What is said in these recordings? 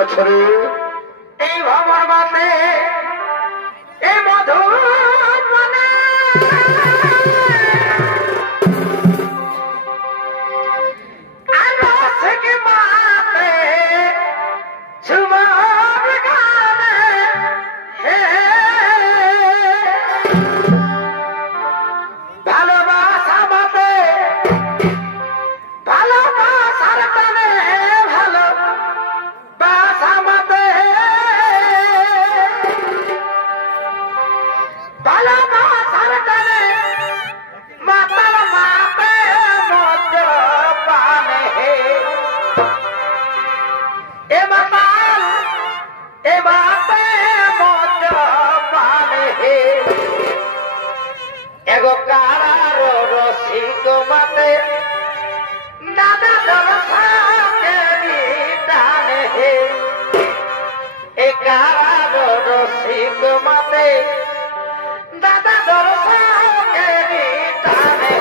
বছরে এই ভবন মাতে এই মধুর মনে আলো থেকে মাতে ঝুমার গানে হে ভালোবাসা মাতে ভালোবাসার টানে ভালো বাসা মাতে ভালোবাসার টানে মাতাল মাতে মধ্য পানে এ মাতাল এ মাতে মধ্য পানে এগো কারার রসিক মাতে দাদা দরসাকে টানে এ কারার রসিক মাতে দাদা দরসাকে টানে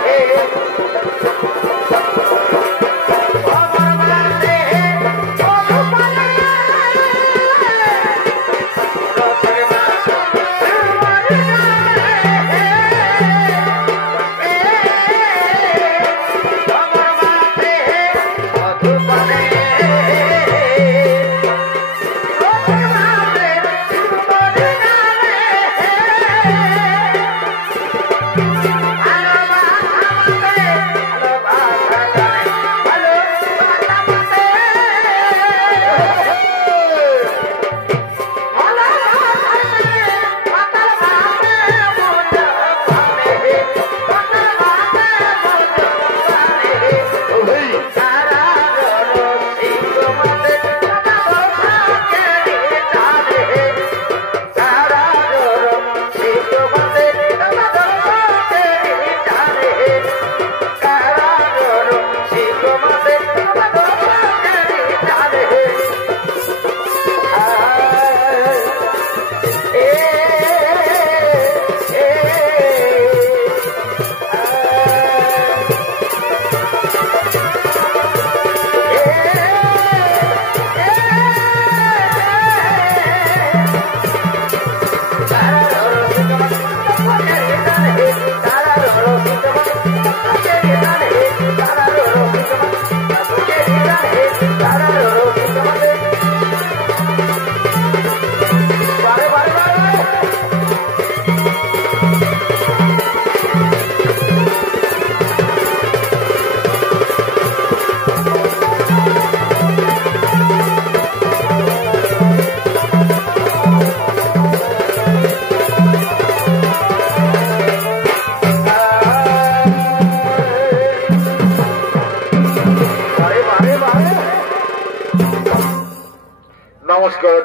নমস্কার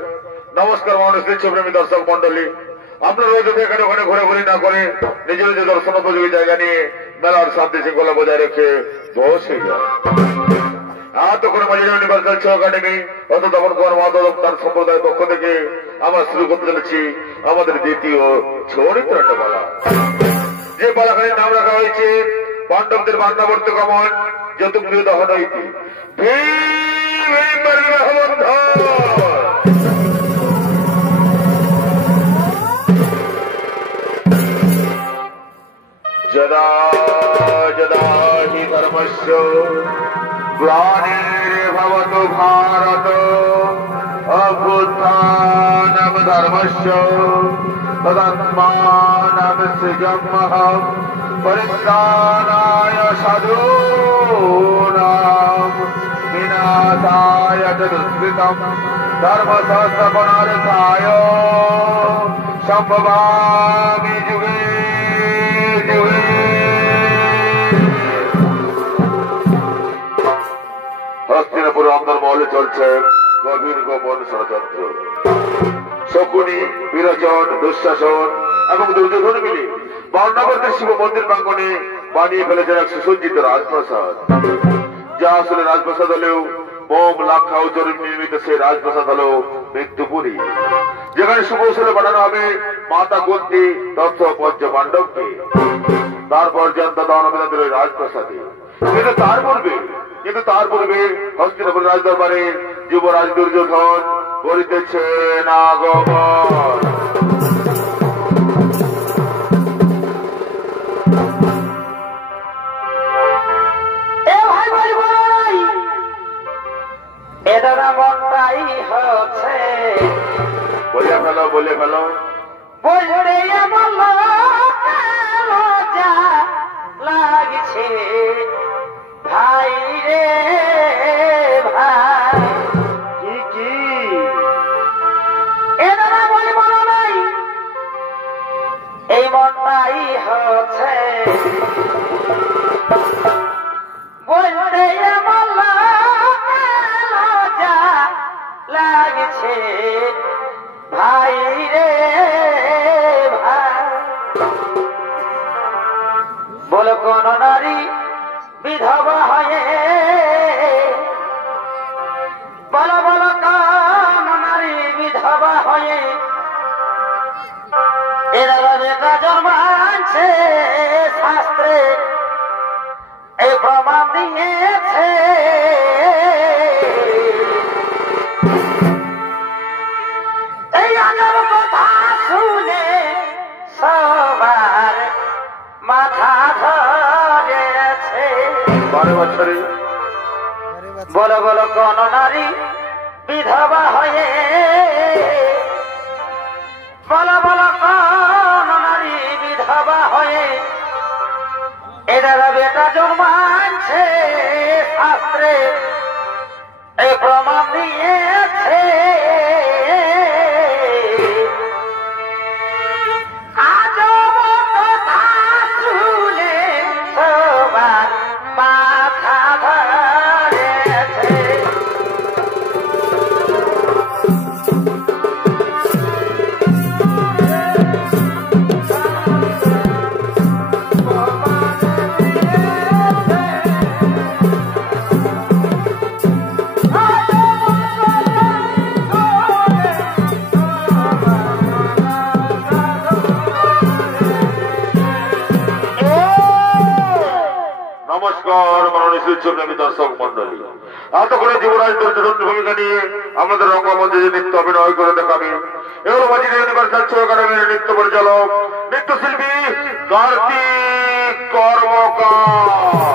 নমস্কার মানুষ প্রেমী দর্শক মন্ডলী, আপনারা রোজ এখানে ওখানে ঘোরাঘুরি না করে নিজের নিজের দর্শন উপযোগী জায়গা নিয়ে মেলার শান্তি শৃঙ্খলা বজায় রেখে বসে যায়। এতক্ষণ মাঝে ইউনিভার্সাল শো একাডেমি অত তখন কুমার মাধব তার সম্প্রদায়ের পক্ষ থেকে আমরা শুরু করতে চলেছি আমাদের দ্বিতীয় চরিত্রপালা, যে পালাখানির নাম রাখা হয়েছে পাণ্ডবদের বান্নাবর্ত গমন যতুগৃহ দহন হইতে। যদা যদা হি ধর্মস্য গ্লানির্ভবতু ভারত অভ্যুত্থানম ধর্মস্য তদাত্মানম সৃজমহং পরিত্রাণায় সাধূনাং বিনাশায় চ দুষ্কৃতম ধর্ম সংস্থাপনার্থায় সম্ভবামি যুগে যুগে। হস্তিনাপুর অন্দরমহলে চলছে গভীর গোপন ষড়যন্ত্র। শকুনি, বিরোচন, দুঃশাসন এবং দুর্যোধন মিলে বর্ণাবর্তের শিব মন্দির প্রাঙ্গণে বানিয়ে ফেলেছেন এক সুসজ্জিত রাজপ্রাসাদ, যা আসলে রাজপ্রাসাদ হলেও বোম লাক্ষা ও জরিপ নির্মিত সে রাজপ্রাসাদ হল মৃত্যুপুরী, যেখানে সুকৌশলে পাঠানো হবে মাতা কুন্তি তথা পঞ্চ পাণ্ডবকে তারপর জনতা দানবেন্দ্র রাজপ্রাসাদে। কিন্তু তার পূর্বে হস্তিনাপুর রাজদরবারে যুবরাজ দুর্যোধন করিতেছেন আগমন। মনটাই হচ্ছে বলে ফেলো বলে ফেলো বলতে এমন লজ্জা লাগছে ভাই রে ভাই। কি কি এটা বলব নাই এই মনটাই হচ্ছে বলতে এমন লজ্জা লাগছে ভাই রে ভাই। বল কোন নারী বিধবা হয়ে বল বল কোন নারী বিধবা হয়ে এরা বেটা জন্মাচ্ছে শাস্ত্রে এই প্রমাণ দিয়েছে। এই আজব কথা শুনে সবার মাথা ধরেছে। 12 বছরে বলো বলো কোন নারী বিধবা হয়ে বলো বলো কোন নারী বিধবা হয়ে এরা বেটা জন্মাচ্ছে শাস্ত্রে এই প্রমাণ দিয়েছে। আজব কথা শুনে সবার মাথা ধরেছে। নমস্কার মাননীয় সূর্যপ্রেমী দর্শক মন্ডলী, এতক্ষণে যুবরাজ দুর্যোধন ভূমিকা নিয়ে আমাদের রঙ্গমঞ্চে যে নৃত্য অভিনয় করে দেখাবে এগুলো মাঝির ইউনিভার্সাল শো একাডেমির নৃত্য পরিচালক নৃত্যশিল্পী কার্তিক কর্মকার।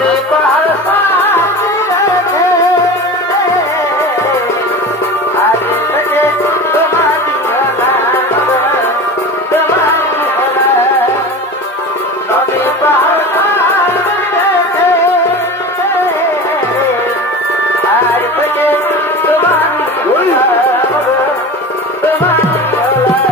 নদী পাহাড় সাথী রেখে আজ থেকে তোমারি হলা তোমারি হলা নদী পাহাড় সাথী রেখে আজ থেকে তোমারি হলা তোমারি হলা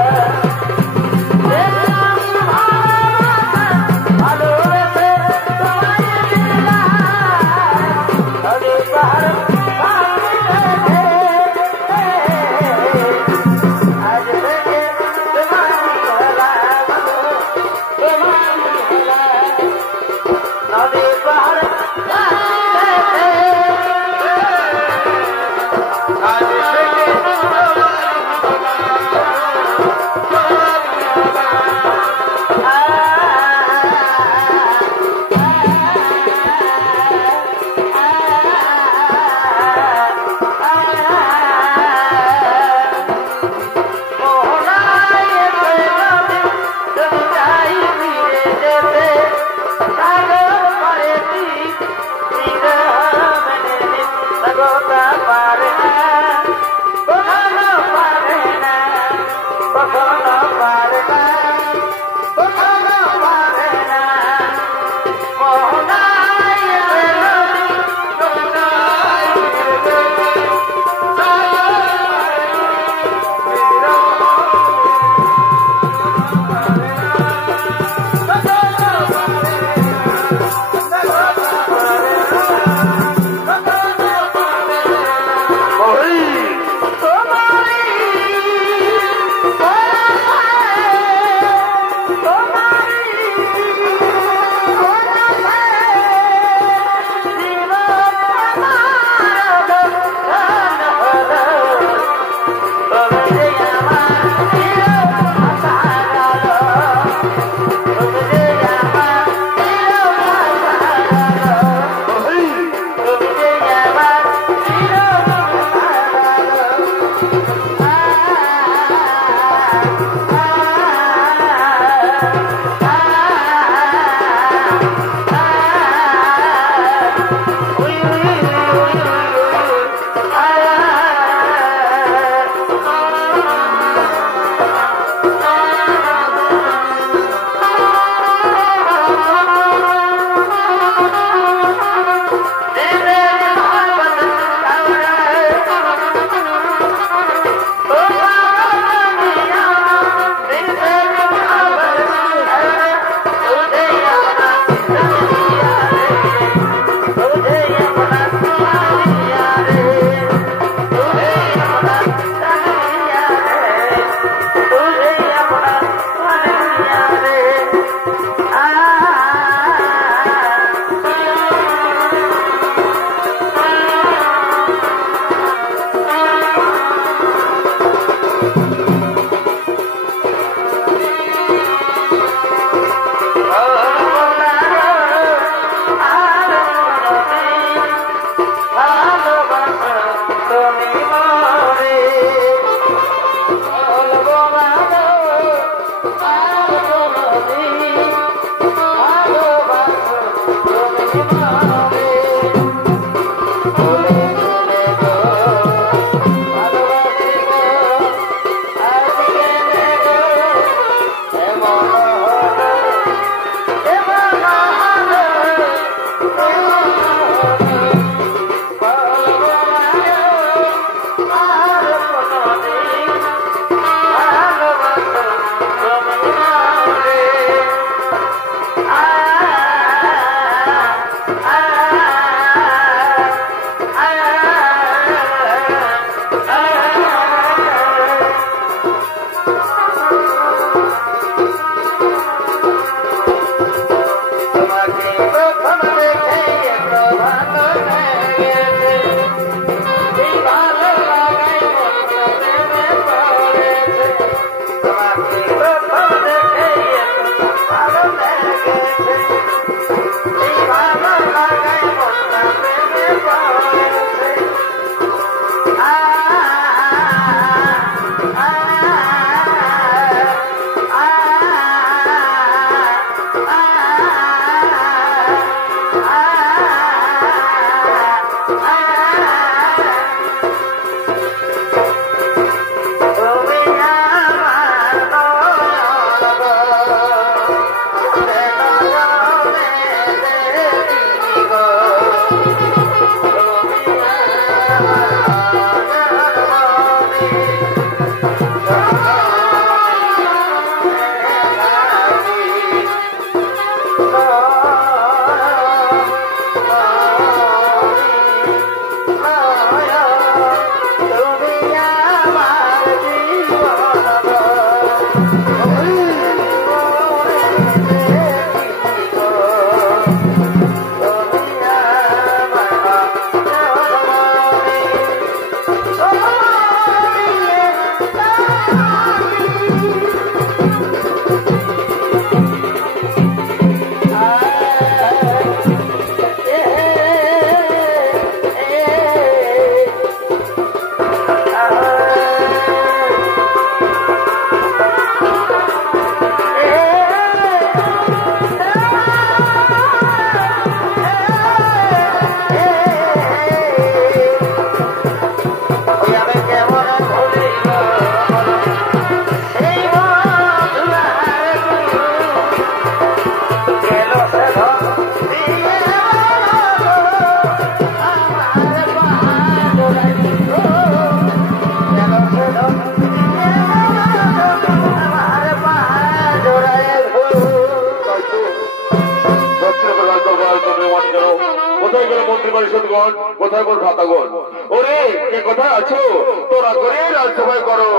ওরে কে কোথায় আছো তোরা করে রাজসভায় করো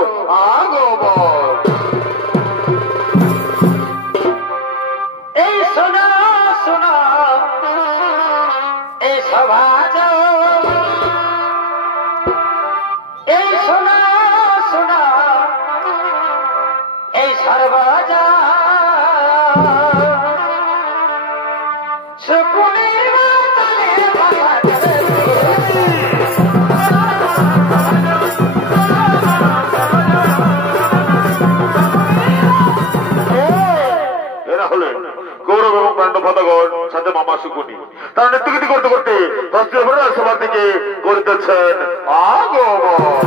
আগমন। এই শোনো শোনো এই সভা যাও, এই শোনো শোনো এই সর্বজা শকুনির মাতালে বাবা গৌরব এবং পাণ্ডবগণ সাথে মামা শকুনি তারা নৃত্যগীতি করতে করতে হস্তিনাপুরের সবার দিকে করিতেছেন আগমন।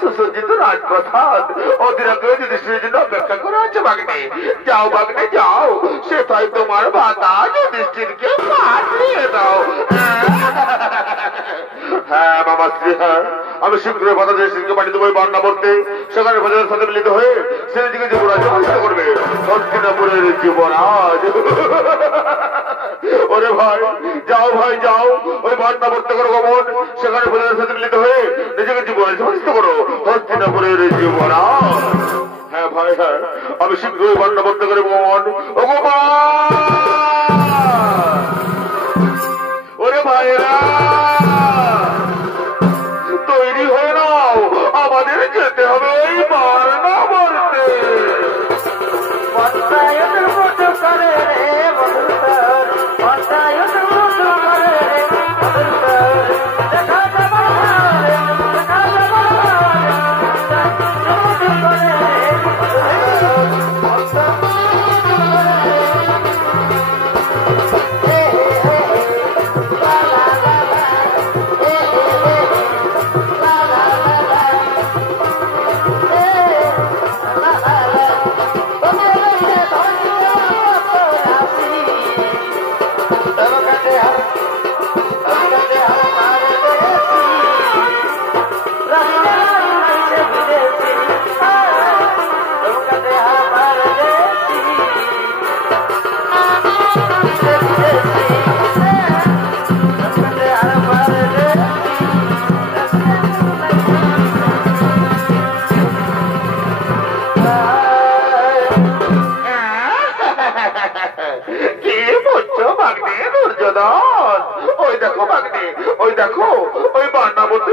সুসজ্জিত রাজপ্রাসাদ অধীরাকে যুধিষ্ঠিরের জন্য অপেক্ষা করা আছে বাগনে। যাও বাগনে যাও, সে তাই তোমার বাধা যুধিষ্ঠিরকে পাঠিয়ে দাও। হ্যাঁ মামা শ্রী, হ্যাঁ আমি শীঘ্রই বাধা যুধিষ্ঠিরকে পাঠিয়ে দেবো বান্না বলতে। সেখানে প্রজাদের সাথে মিলিত হয়ে সে নিজেকে যুবরাজ প্রতিষ্ঠা করবে, হস্তিনাপুরের যুবরাজ। ওরে ভাই যাও, ভাই যাও, ওই বান্না বলতে করো গমন, সেখানে প্রজাদের সাথে মিলিত হয়ে নিজেকে যুবরাজ প্রতিষ্ঠা করো, হস্তিনাপুরের যুবরাজ। হ্যাঁ ভাই হ্যাঁ, আমি শীঘ্রই বান্না করতে করে বোন। ও ওরে ভাইরা তৈরি হয়ে নাও, আমাদের যেতে হবে এই বান্না করতে।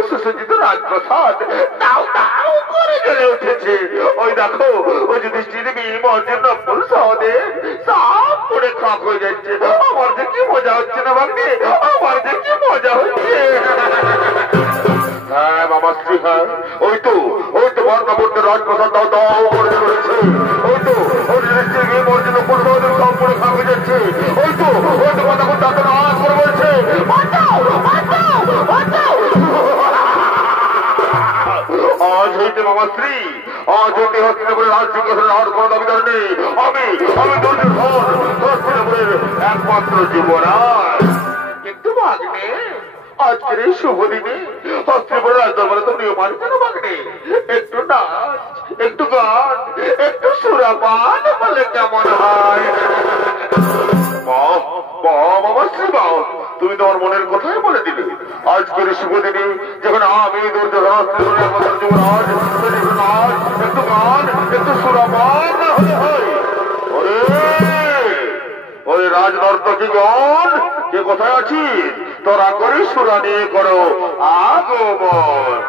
সুসজ্জিত রাজপ্রসাদ তাও তাও করে চলে উঠেছে। ওই দেখো ওই যুধিষ্ঠির মর্জন সহদে সব করে খাপ হয়ে যাচ্ছে। আমার যে কি মজা হচ্ছে না ভাগ্নে, আমার যে কি মজা হচ্ছে। হ্যাঁ মামা শ্রী, হ্যাঁ ওই তো বর্ণাবর্তে রাজপ্রসাদ দাও দাও করে চলেছে। ওই তো যুধিষ্ঠির মর্জন সহদে সব করে খাপ হয়ে যাচ্ছে। ওই তো কথা কথা আওয়াজ করে বলছে আজ হইতে মামা স্ত্রী, আজ হইতে হস্তিনাপুরের রাজসিংহাসনের আর কোন দাবিদার নেই। আমি হস্তিনাপুরের একমাত্র যুবরাজ। কিন্তু ভাগ্নে আজকের এই শুভ দিনে হস্তিনাপুরের রাজদরবারে তো নিয়ম আছে না ভাগ্নে? একটু নাচ, একটু গান, একটু সুরাপান বলে কেমন হয়? মামা শ্রী বাহ, তুমি তোমার মনের কথাই বলে দিলে। আজকের শুভ দিনে যখন আমি দুর্যোধন যুবরাজ, একটু গান, একটু সুরাপান হলে হয়। ওরে রাজনর্তকীগণ, কে কোথায় আছিস? তোরা করে সুরা নিয়ে করো আগমন।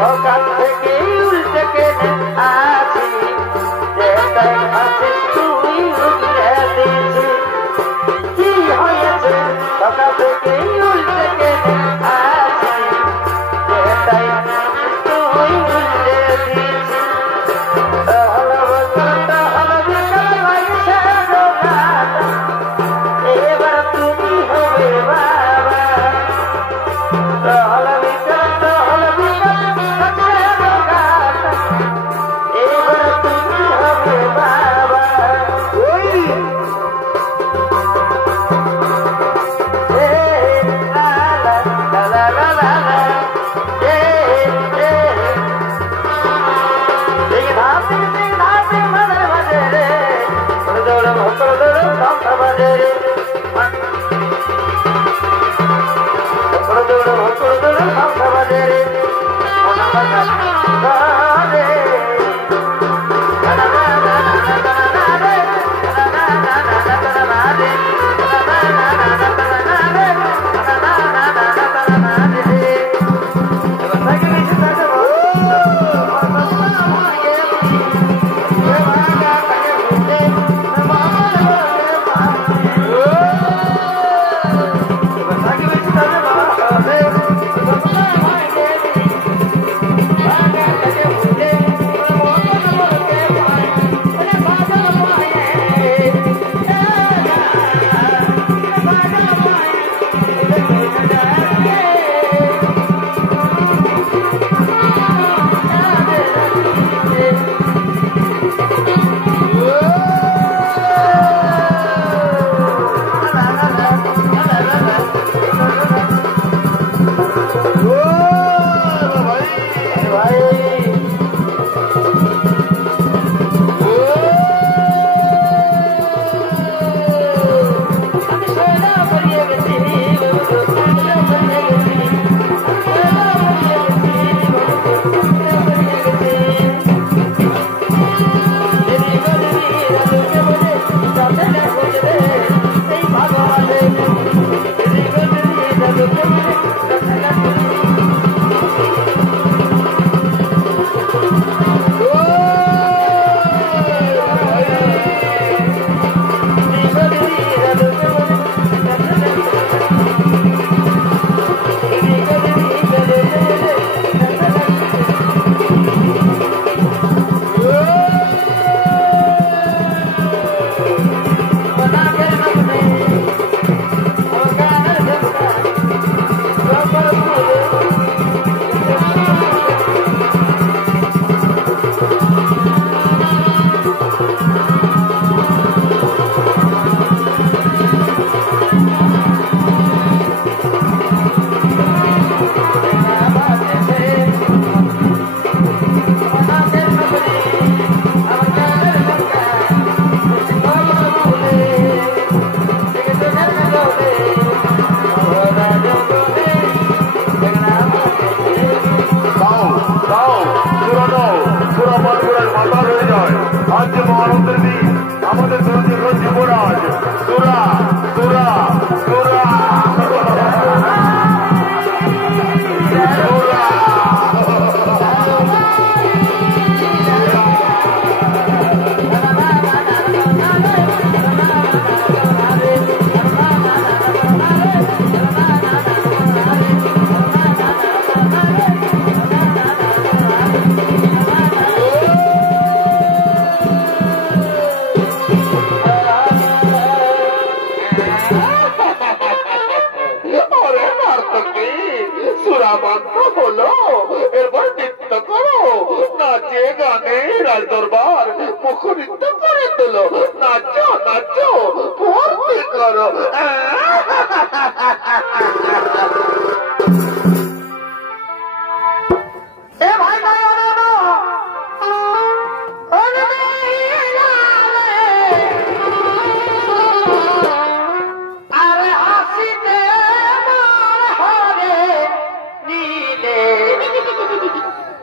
সকাল থেকে উল্টে কেনে আছি যেটাই আছিস তুই উল্টে দিয়েছি কি হয়েছে সকাল থেকে উল্টে কেনে আছি যেটাই আছিস তুই উল্টে দিয়েছি এবার তুমি হবে বাবা এবার তুমি হবে বাবা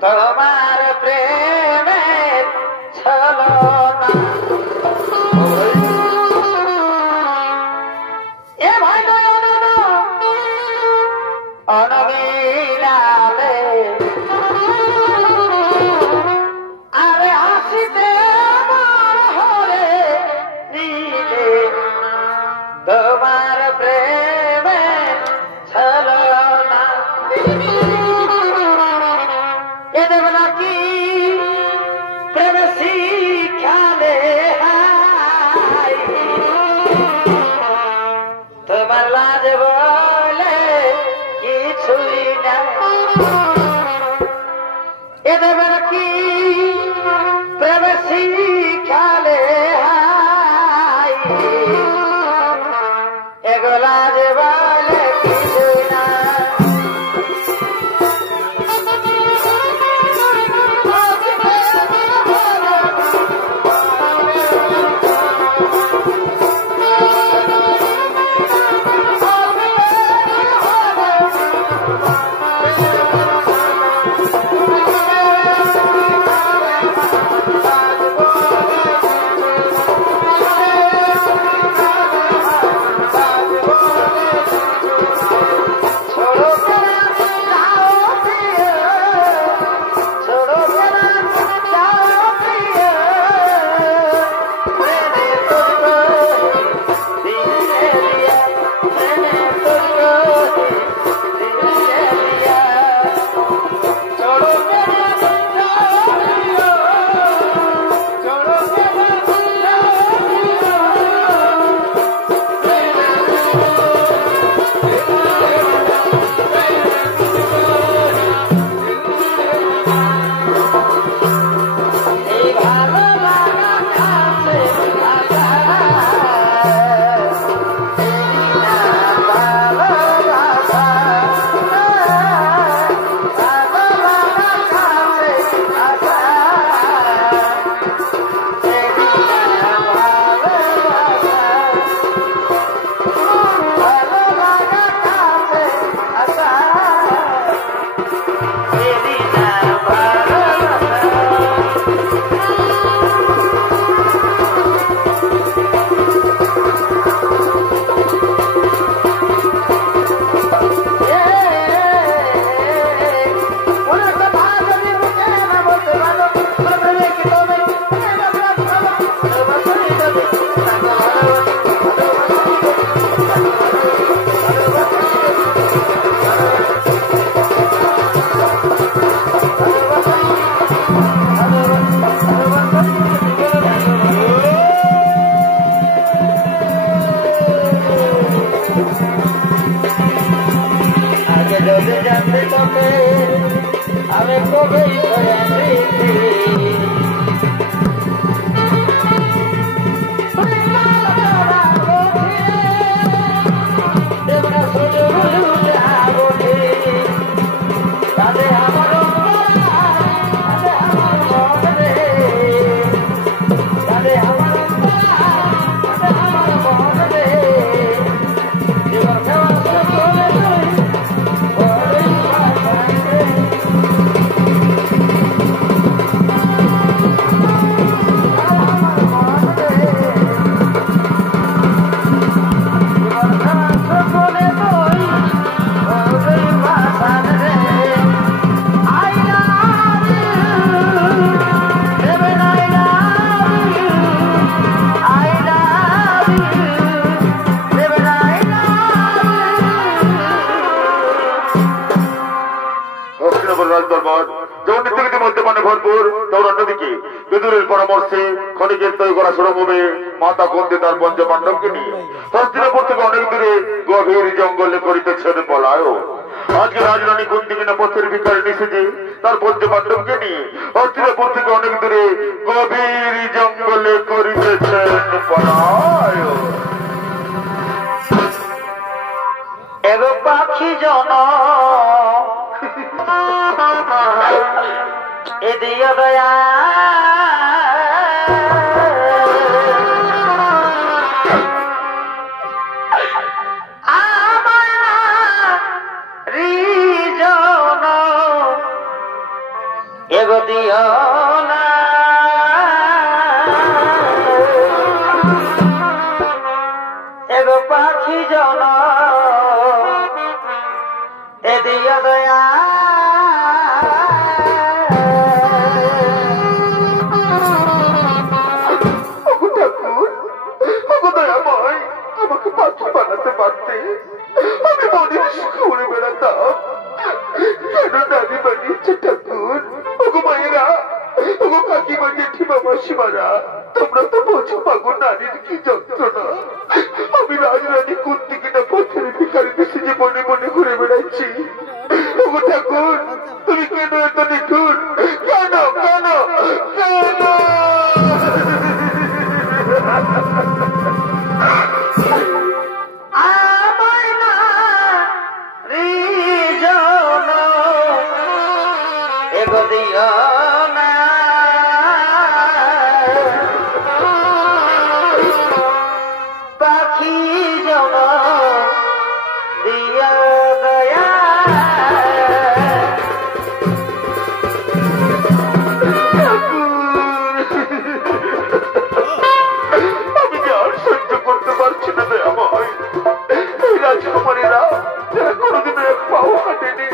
তোমার প্রেমের ছলনা এ ভাই অনবিলালে ভরপুর তেমন অন্যদিকে বিদুরের পরামর্শে ক্ষণিকের তৈরি করা সুরঙ্গমে মাতা কুন্তি তার পঞ্চপাণ্ডবকে নিয়ে হস্তিনাপুর থেকে অনেক দূরে গভীর জঙ্গলে করিতেছেন পলায়ন। আজকে রাজরানী কুন্তি কিনা পথের ভিখারি নিষেধে তার পঞ্চপাণ্ডবকে নিয়ে হস্তিনাপুর থেকে অনেক দূরে গভীর জঙ্গলে করিতেছেন পলায়ন। এগো পাখি জন এদিও দয়া আমার রিজন এগো দিও না এগো পাখি জন এদিও দয়া আমাকে পাখি বানাতে পারতে আমি মনের সুখে উড়ে বেড়াতাম, কেন নারী বানিয়েছে ঠাকুর? ওগো মায়েরা, ওগো কাকিমা, জেঠিমা, মাসিমারা, তোমরা তো বোঝো পাগো নারীর কি যন্ত্রণা। আমি রাজরানী কুন্তি কিনা পথের ভিখারি দেশে যে মনে মনে ঘুরে বেড়াচ্ছি। ওগো ঠাকুর, তুমি কেন এত নিঠুর? কেন কেন কেন? পাখি জন দিয়া দয়া আমি যে আর সহ্য করতে পারছি না দয়াময়। এই রাজকুমারীরা যারা কোনোদিন এক পাও হাঁটেনি,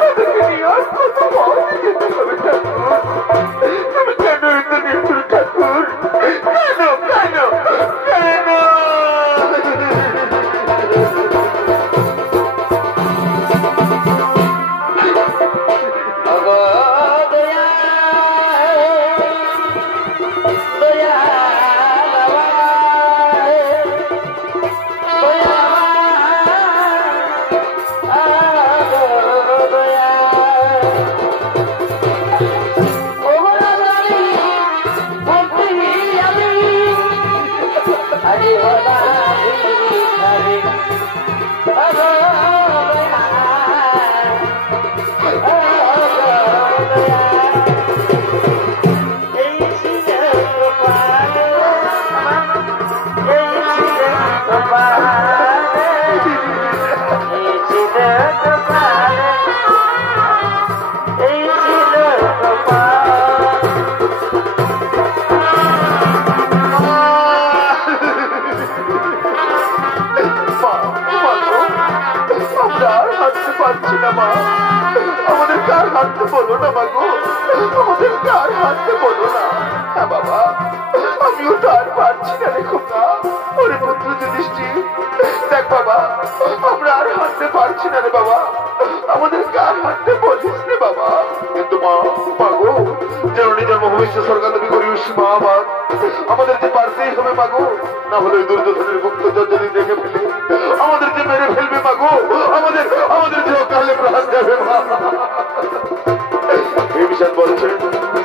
তাদেরকে নিয়ে আর কত পথ যেতে হবে ঠাকুর? তুমি কেন এত নিষ্ঠুর ঠাকুর? কেন কেন কেন? আমাদের কার হাতে বলো না মাগো, আমাদের কার হাতে বলো না। হ্যাঁ বাবা, আমিও তো আর পারছি না রে খোকা। ওরে পুত্র যুধিষ্ঠির, দেখ বাবা, আমরা আর হাঁটতে পারছি না রে বাবা, আমাদের কার হাঁটতে বলিস রে বাবা। কিন্তু মা মাগো, জননী জন্মভূমিষ্ঠ স্বর্গাদবি করি মহাভাগ, আমাদের যে পারতেই হবে মাগো, না হলে দুর্যোধনের গুপ্তচর যদি দেখে ফেলে আমাদের যে মেরে ফেলবে মাগো, আমাদের আমাদের যে কালে প্রাণ যাবে মা। ভীমসেন বলছে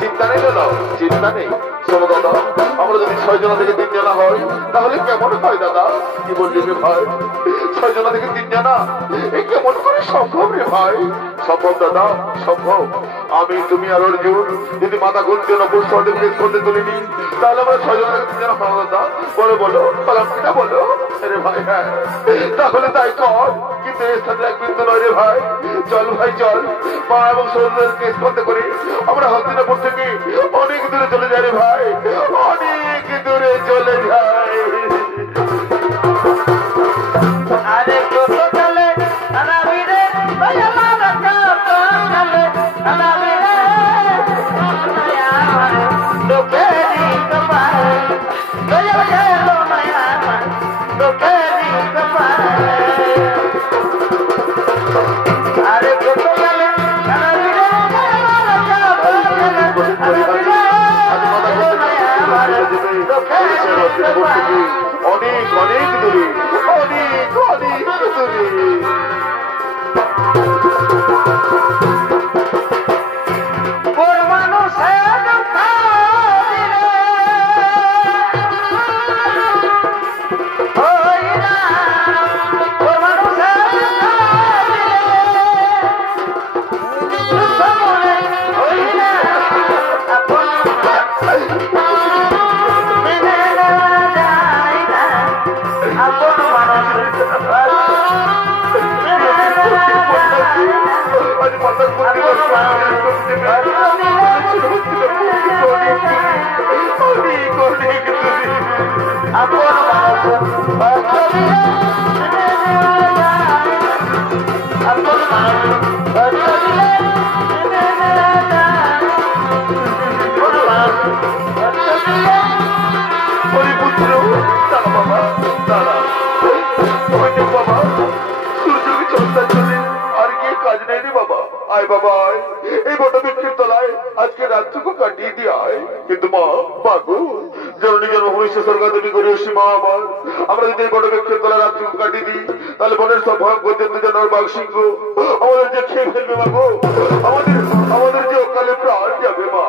চিন্তা নেই দাদা, চিন্তা নেই। শোনো দাদা, আমরা যদি 6 জনা থেকে 3 জনা হয় তাহলে কেমন হয় দাদা? কি বললি রে ভাই? 6 জনা থেকে 3 জনা এই কেমন করে সম্ভব রে ভাই? সম্ভব দাদা, সম্ভব। আমি, তুমি আর অর্জুন যদি মাথা গুনতে নকুল সহদেব কেস করতে তুলিনি তাহলে আমরা 6 জনা থেকে 3 জনা হবো দাদা। বলো বলো, পালামটা বলো রে ভাই। হ্যাঁ তাহলে তাই কর, কিন্তু এর সাথে এক বিন্দু নয় রে ভাই। চল ভাই চল, মা এবং সহদেবের কেস করতে করি আমরা হস্তিনাপুর থেকে অনেক দূরে চলে যাই রে ভাই, অনেক দূরে চলে যাই। আরে কত চলে আনাবি রে ওই আমার কত চলে আনাবি রে মায়া লোকেরি কপাল ওই আমার মায়া লোকেরি কপাল। আরে কত চলে আনাবি রে আমার কত চলে আনাবি রে অনেক অনেক দূরে, অনেক অনেক দূরে। ওর মানুষের ওই না ওর মানুষের ওই না আপন মেনে নেওয়া যায় না, আপন মানুষ আজ মাথা ঘুরতে আপন পুত্র দাঁড়া বাবা, দাঁড়া বাবা, সূর্যকে চর্চা চলে আর কি কাজ নেই রে বাবা। আয় বাবা আয়, এই বটা বৃক্ষের তলায় আজকে রাতটুকু কাটিয়ে দিয়ে আয়। কিন্তু মা, বাবু জননী জন্ম ভবিষ্য সরকার তুমি করে এসছি মা আমার। আমরা যদি এই বটা বৃক্ষের তলায় রাতটুকু কাটিয়ে দিই তাহলে বনের সব ভয়ঙ্কর জন্তুজানোয়ার বাঘ সিংহ আমাদের যে খেয়ে ফেলবে মা গো, আমাদের আমাদের যে অকালে প্রাণ যাবে মা।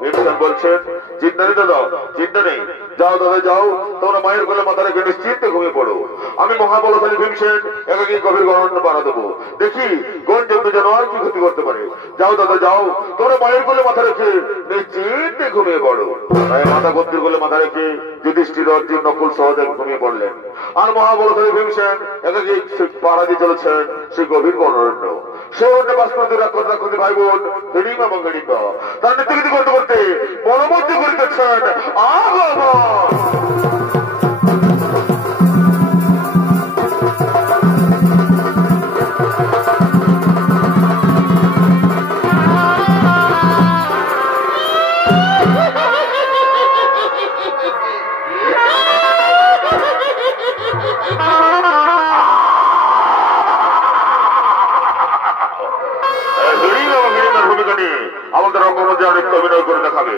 ভীমসেন বলছেন চিন্তা নেই দাদা, চিন্তা নেই। যাও দাদা যাও, তোমরা মায়ের কোলে মাথা রেখে নিশ্চিন্তে ঘুমিয়ে পড়ো। আমি মহাবলশালী ভীমসেন একাকি গভীর গণনা পাড়া দেবো, দেখি কোন জন্তু জানোয়ার কি ক্ষতি করতে পারে। যাও দাদা যাও, তোমরা মায়ের কোলে মাথা রেখে নিশ্চিন্তে ঘুমিয়ে পড়ো। তাই মাথা গন্তির কোলে মাথা রেখে যুধিষ্ঠির, অর্জুন, নকুল সহদেব ঘুমিয়ে পড়লেন। আর মহাবলশালী ভীমসেন একাকি পাড়া দিয়ে চলেছেন সেই গভীর গণরণ্য। সে অন্য বাস করে রাক্ষসী ভাই বোন হিড়িমা এবং হিড়িম্বা তার নীতিগতি করতে করতে পরবর্তী করিতেছেন আগমন। আমাদের রঙ্গমঞ্চে অনেক অভিনয় করে দেখাবে।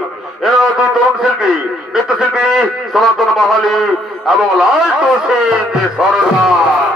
এরা দুই তরুণ শিল্পী, নৃত্যশিল্পী সনাতন মাহালি এবং লালটু সিং সরকার।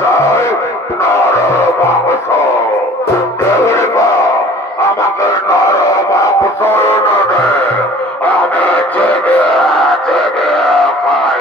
চাই নর মাংস। দেখলি মা, আমাকে নর মাংস এনে দে, আমি চিবিয়ে চিবিয়ে খাই।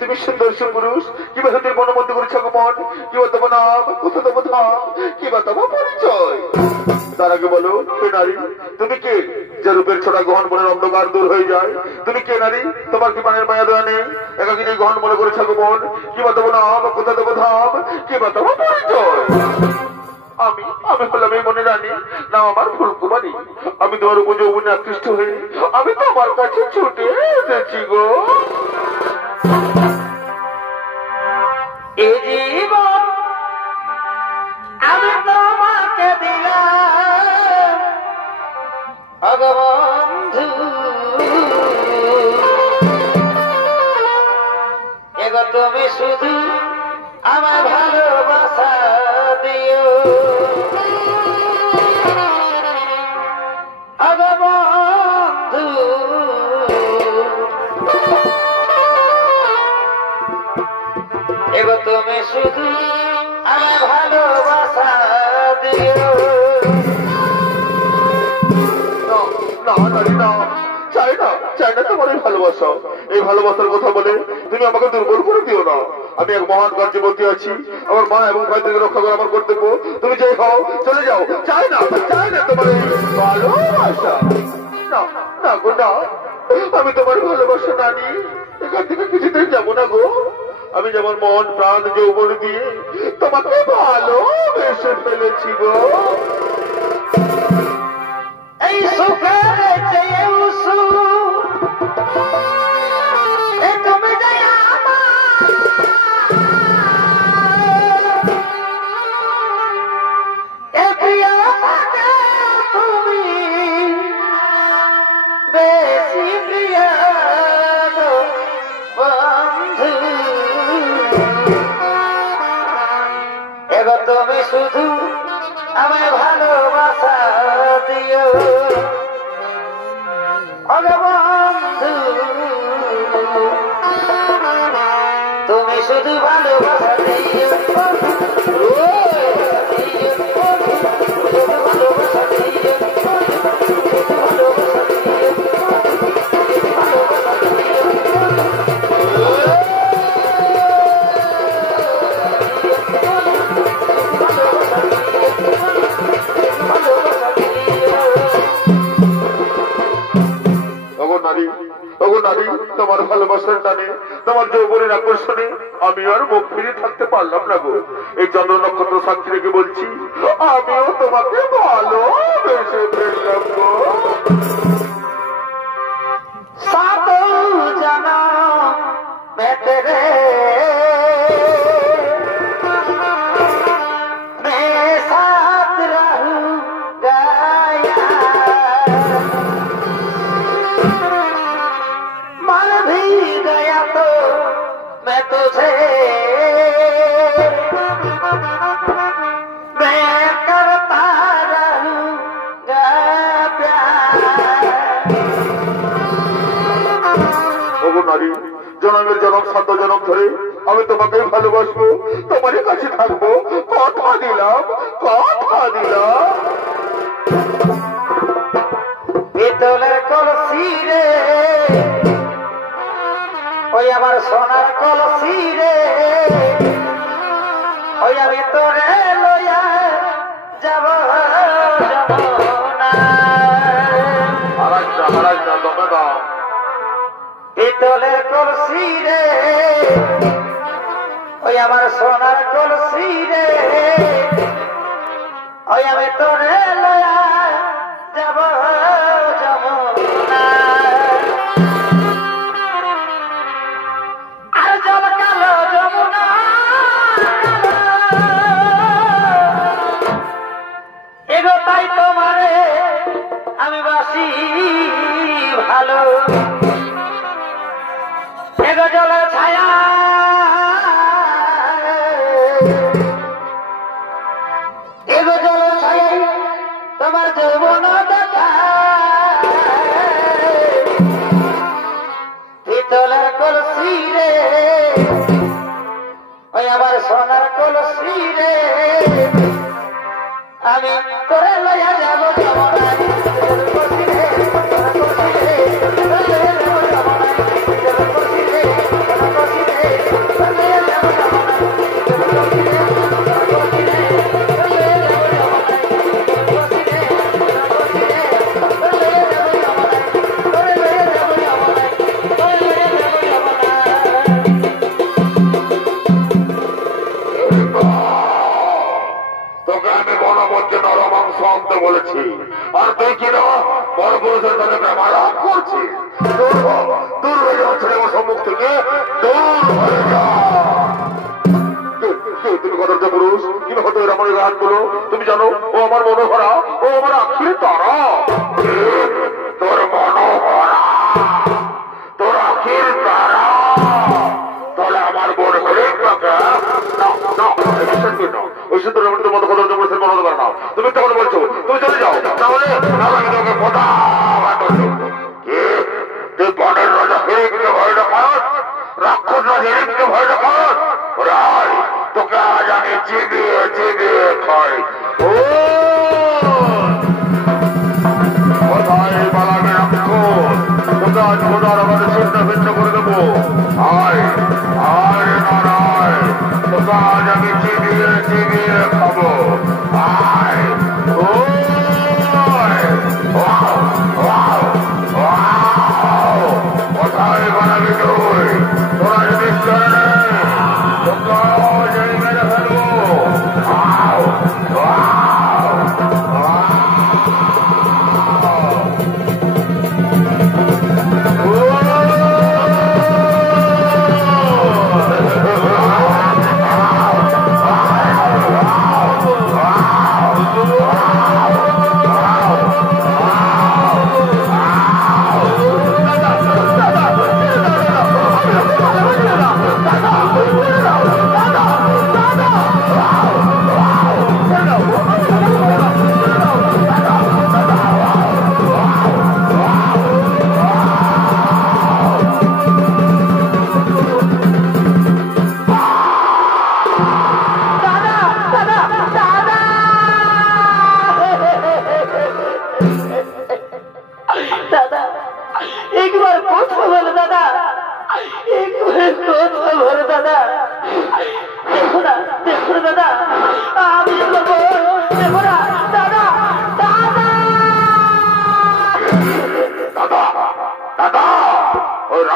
তুমি সুন্দর সুপুরুষ, কিবা তুমি মনোমন্দ করেছ মন, কিবা তোমার নাম, কোথা তোমার ধাম, কিবা তোমার পরিচয়? তার আগে বলো, কে নারী? তুমি কে যে রূপের ছোটা গহন মনের অন্ধকার দূর হয়ে যায়? তুমি কে নারী? তোমার কি প্রাণের মায়া দয়া নেই? একাকিনী গহন মনে করেছ মন, কিবা তোমার নাম, কোথা তোমার ধাম, কিবা তোমার পরিচয়? আমি হলাম এই মনে রানী, নাম আমার ফুলকুমারী। আমি তোমার উপর যৌবনে আকৃষ্ট হয়ে আমি তোমার কাছে ছুটে এসেছি গো। এ জীবন আমি তোমাকে দিলাম ভগবন্ধু, এগো তুমি শুধু আমার ভালোবাসা দিও ভগবন্ধু, এগো তুমি শুধু আমার ভালোবাসা দিও। না, চাই না তোমার এই ভালোবাসা। এই ভালোবাসার কথা বলে তুমি আমাকে দুর্বল করে দিও না। আমি এক মহান কার্যে মধ্যে আছি, আমার মা এবং ভাইদেরকে রক্ষা করা আমার কর্তব্য। তুমি যে হও চলে যাও, চাই না তোমার এই ভালোবাসা। না গো না, আমি তোমার ভালোবাসা না নিয়ে এখান থেকে কিছুতেই যাবো না গো। আমি যেমন মন প্রাণ যৌবন দিয়ে তোমাকে ভালোবেসে ফেলেছি গো। এই সুখের চেয়েও সুখ তুমি যাই আমার, এ প্রিয় থাকে তুমি বেশি প্রিয় বন্ধু, এবার তুমি শুধু আমায় ভালোবাসা দিও বন্ধু, তুমি শুধু ভালোবাসা দিও, ভালোবাসা দিও, ভালোবাসা দিও, ভালোবাসা দিও। তোমার ভালোবাসার টানে তোমার যৌবনের আকর্ষণে আমি আর মুখ ফিরে থাকতে পারলাম না গো। এই চন্দ্র নক্ষত্র সাক্ষী রেখে বলছি আমিও তোমাকে ভালোবেসে ফেললাম গো। सातो जन्म मैं तेरे मैं साथ रहूंगा मर भी गया तो मैं तुझे मैं करता रहूंगा प्यार। নারী জনমের জনম 7 জনম ধরে আমি তোমাকে ভালোবাসবো, তোমার কাছে থাকবো, কথা দিলাম কথা দিলাম। পিতলের কলসি রে ওই আমার সোনার কলসি রে ওই আমি তোরে লইয়া যাব মহারাজ দমে দাও। পিতলের কলসি রে ওই আমার সোনার কলসি রে ওই আমি তোরে লয়া যাব যমুনা। আর জল কালো যমুনা এগো তাই তোমারে আমি বাসি ভালো। এগো জলের ছায়া এগো জলের ছায়াই তোমার যৌবন দেখা পিতলের কলসি রে ওই আবার সোনার কলসি রে আমি তোরে লইয়া যাব যমুনায়। তোকে আমি বনবদ্ধ নরমাংস আনতে বলেছি, আর তুই কিনা বড় পুরুষের সাথে ব্যবহার করছিস। দূর হয়ে যাও ছেলে আমার সম্মুখ থেকে, দূর হয়ে যা। তুমি কতটা পুরুষ কিনা হতো এরকম গানগুলো তুমি জানো? ও আমার মনোহরা, ও আমার আখির তারা। তোর মনোহরা, তোর আখির তারা, তাহলে আমার বোন হলে ওই সুন্দর মতো কথা মনে করে নাও। তুমি তখন বলছো তুমি চলে যাও, তাহলে আমি তোমাকে কথা তুই বনের রাজা হিরিককে ভয় দেখাস, রাক্ষস রাজা হিরিককে ভয় দেখাস। রাই তোকে আজ আমি চিবিয়ে চিবিয়ে খাই। ও কোথায় পালাবে রাক্ষস? তোকে আজ খোদার আমাদের চিন্তা ভিন্ন করে দেবো। আয় আয় নারায়, তোকে আজ আমি চিবিয়ে চিবিয়ে খাবো। আয় ও কোথায় বানাবি তুই? তোরা যদি তোকে মেরে ফেলবো।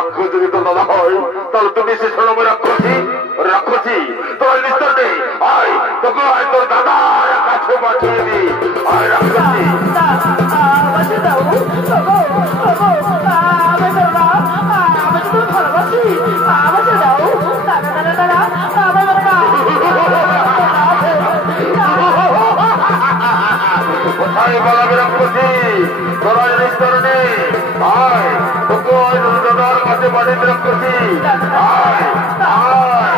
রাক্ষস যদি তোর দাদা হয় তাহলে তুমি সে শোনো রাক্ষসী রাক্ষসী তোর নিস্তর নেই আয় তোকে আয় তোর দাদা কাছে পাঠিয়ে দি আয় রাক্ষসী কোথায় পালাবে রাক্ষসী তোর নিস্তর নেই আয় তোকে আয় তোর দাদার কাছে পাঠিয়ে রাক্ষসী আয় আয়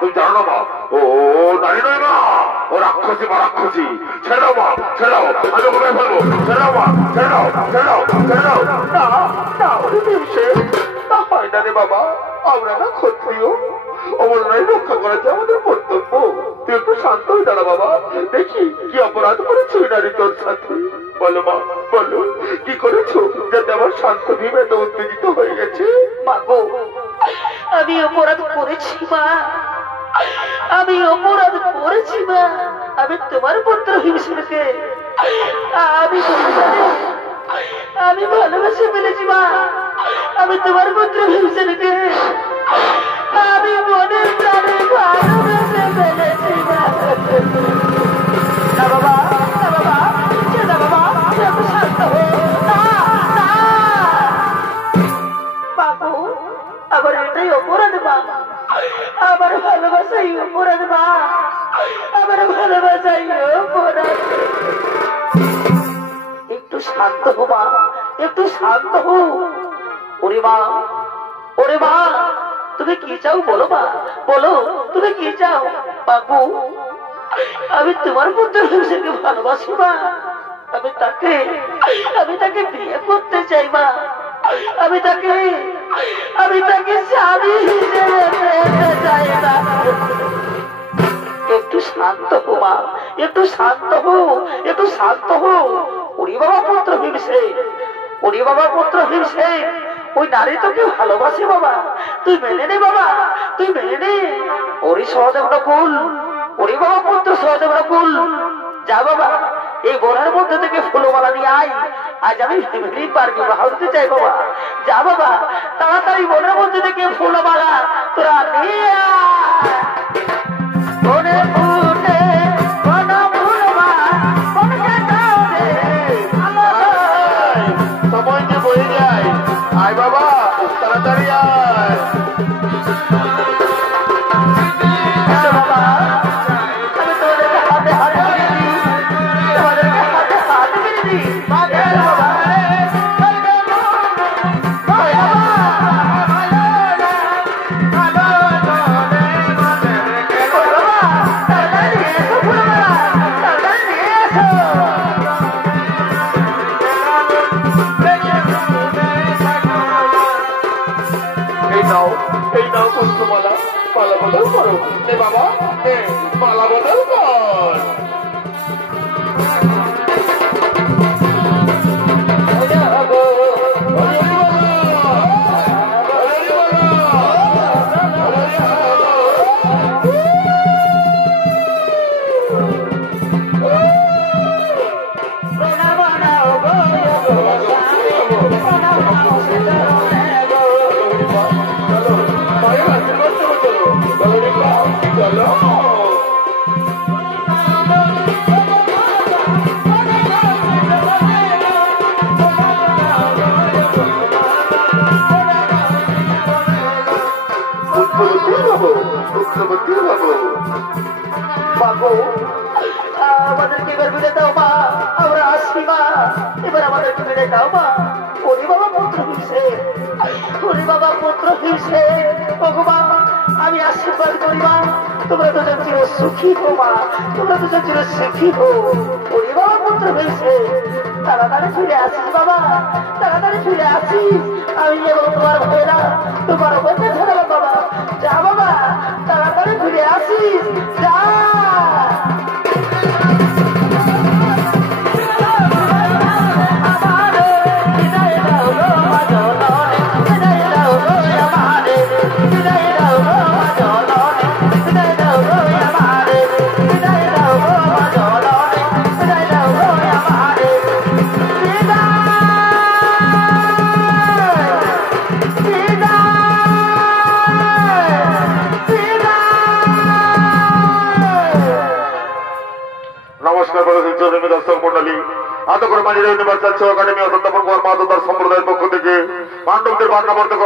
তুমি জানো না ও দাঁড়িয়ে নয় না ও রাক্ষসী বা রাক্ষসী ছেড়ে দাও মা ছেড়ে দাও আমি ওকে ফেলবো ছেড়ে দাও মা ছেড়ে দাও ছেড়ে দাও ছেড়ে দাও না হয় না রে বাবা আমরা না ক্ষত্রিয় অমরনায় রক্ষা করাতে আমাদের কর্তব্য তুই একটু শান্ত হয়ে দাঁড়া বাবা দেখি কি অপরাধ করেছো নারী তোর সাথে বলো মা বলো কি করেছো যাতে আমার শান্ত ভীম এত উত্তেজিত হয়ে গেছে মাগো আমি অপরাধ করেছি মা আমি অপরাধ করেছি মা আমি তোমার পুত্র হিংসুকে আমি ভালোবেসে ফেলেছি মা আমি তোমার পুত্র হিংসুকে আমি মনে প্রাণে ভালোবেসে ফেলেছি মা না বাবা না বাবা না বাবা একটু শান্ত হো বাবু আমার এটাই অপরাধ মা আমার ভালোবাসাই অপরাধ মা আমার ভালোবাসাই অপরাধ একটু শান্ত হো মা একটু শান্ত হো ওরে মা তুমি কি চাও বলো মা বলো তুমি কি চাও বাবু আমি তোমার পুত্র হিসেবে ভালোবাসি মা আমি তাকে বিয়ে করতে চাই মা আমি তাকে স্বামী হিসেবে পেতে চাই না একটু শান্ত হো মা একটু শান্ত হো একটু শান্ত হো ওরে বাবা পুত্র ভীমসেন ওরে বাবা পুত্র ভীমসেন ওই নারী তোকে ভালোবাসে বাবা তুই মেনে নে বাবা তুই মেনে নে ওরে সহদেব নকুল ওরে বাবা পুত্র সহদেব নকুল যা বাবা এই গোড়ার মধ্যে থেকে ফুলমালা নিয়ে আয় আজ আমি বিবাহ দিতে চাই বাবা যা বাবা তাড়াতাড়ি বনের মধ্যে থেকে ফুলমালা তোরা নিয়ে সময় যে বয়ে যায় আয় বাবা তাড়াতাড়ি আয় মালা বদল করো বাবা মালা বদল কর মাগো আমাদেরকে এবার বিদায় দাও মা, আমরা আসি মা, এবার আমাদেরকে বিদায় দাও মা। ওরে বাবা পুত্র হিসে, ওরে বাবা পুত্র হিসে, ভগবান আমি আশীর্বাদ করি মা, তোমরা দুজন চির সুখী হো মা, তোমরা দুজন চির সুখী হো। ওরে বাবা পুত্র হিসে, তাড়াতাড়ি ফিরে আসিস বাবা, তাড়াতাড়ি ফিরে আসিস। আমি এবং তোমার ভাইরা তোমার বলতে থাকলাম বাবা, যা বাবা তাড়াতাড়ি ফিরে আসিস, যা। নমস্কার দর্শক মন্ডলী, আদৌ করে মানি ইউনিভার্সাল একাডেমি অধ্যাপক সম্প্রদায়ের পক্ষ থেকে পাণ্ডবদের বান্নাবর্ধক